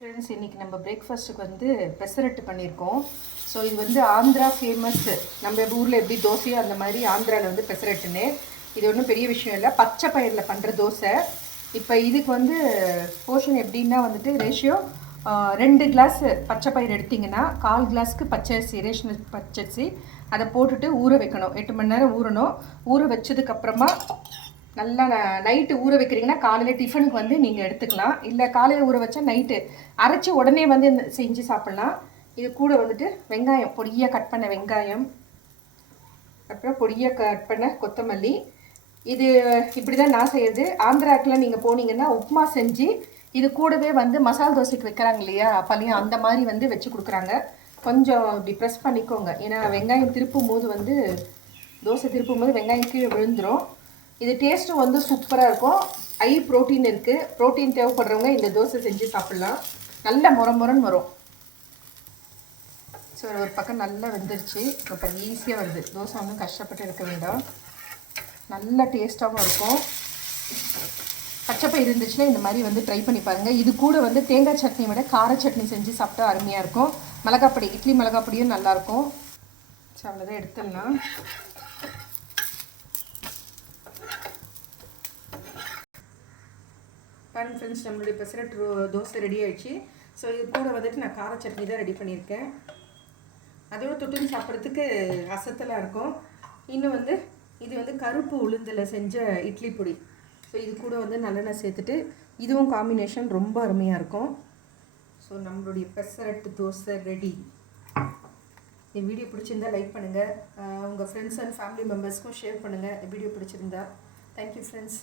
Friends, இன்றைக்கி நம்ம பிரேக்ஃபாஸ்ட்டுக்கு வந்து பெசரட்டு பண்ணியிருக்கோம். ஸோ இது வந்து ஆந்திரா ஃபேமஸ்ஸு. நம்ம ஊரில் எப்படி தோசையோ அந்த மாதிரி ஆந்திராவில் வந்து பெசரட்டுன்னு. இது ஒன்றும் பெரிய விஷயம் இல்லை, பச்சை பயிரில் பண்ணுற தோசை. இப்போ இதுக்கு வந்து போர்ஷன் எப்படின்னா வந்துட்டு ரேஷியோ 2 கிளாஸ் பச்சை பயிர் எடுத்திங்கன்னா 1/4 கிளாஸ்க்கு பச்சரிசி, ரேஷன் பச்சரிசி அதை போட்டுட்டு ஊற வைக்கணும். 8 மணி நேரம் ஊறணும். ஊற வச்சதுக்கப்புறமா நல்லா நைட்டு ஊற வைக்கிறீங்கன்னா காலையில் டிஃபனுக்கு வந்து நீங்கள் எடுத்துக்கலாம். இல்லை காலையில் ஊற வச்சா நைட்டு அரைச்சி உடனே வந்து செஞ்சு சாப்பிட்லாம். இது கூட வந்துட்டு வெங்காயம், பொடியாக கட் பண்ண வெங்காயம், அப்புறம் பொடியாக கட் பண்ண கொத்தமல்லி. இது இப்படி தான் நான் செய்யுது. ஆந்திராக்கெலாம் நீங்கள் போனீங்கன்னா உப்புமா செஞ்சு இது கூடவே வந்து மசாலா தோசைக்கு வைக்கிறாங்க இல்லையா, பழையம் அந்த மாதிரி வந்து வச்சு கொடுக்குறாங்க. கொஞ்சம் இப்படி ப்ரெஸ் பண்ணிக்கோங்க, ஏன்னா வெங்காயம் திருப்பும் போது வந்து தோசை திருப்பும் போது வெங்காயம் கீழே விழுந்துடும். இது டேஸ்ட்டும் வந்து சூப்பராக இருக்கும். ஹை ப்ரோட்டீன் இருக்குது. ப்ரோட்டீன் தேவைப்படுறவங்க இந்த தோசை செஞ்சு சாப்பிட்லாம். நல்ல முறன்னு வரும். ஸோ ஒரு பக்கம் நல்லா வெந்துருச்சு. இப்போ ஈஸியாக வருது. தோசை ஒன்றும் கஷ்டப்பட்டு எடுக்க வேண்டாம். நல்ல டேஸ்ட்டாகவும் இருக்கும். பச்சைப்பயிறு இருந்துச்சுன்னா இந்த மாதிரி வந்து ட்ரை பண்ணி பாருங்கள். இது கூட வந்து தேங்காய் சட்னி விட கார சட்னி செஞ்சு சாப்பிட்டா அருமையாக இருக்கும். மிளகாப்பொடி, இட்லி மிளகாப்பொடியும் நல்லாயிருக்கும். ஸோ அவ்வளோதான், எடுத்துடலாம். பாருங்க ஃப்ரெண்ட்ஸ், நம்மளுடைய பெசரட்டு தோசை ரெடி ஆகிடுச்சு. ஸோ இது கூட வந்துட்டு நான் கார சட்னி தான் ரெடி பண்ணியிருக்கேன். அதோட தொட்டுன்னு சாப்பிட்றதுக்கு அசத்தலாக இருக்கும். இன்னும் வந்து இது வந்து கருப்பு உளுந்தில் செஞ்ச இட்லி பொடி. ஸோ இது கூட வந்து நல்லெண்ணெய் சேர்த்துட்டு இதுவும் காம்பினேஷன் ரொம்ப அருமையாக இருக்கும். ஸோ நம்மளுடைய பெசரட்டு தோசை ரெடி. இந்த வீடியோ பிடிச்சிருந்தா லைக் பண்ணுங்கள். உங்கள் ஃப்ரெண்ட்ஸ் அண்ட் ஃபேமிலி மெம்பர்ஸ்க்கும் ஷேர் பண்ணுங்கள். இந்த வீடியோ பிடிச்சிருந்தா. Thank you friends.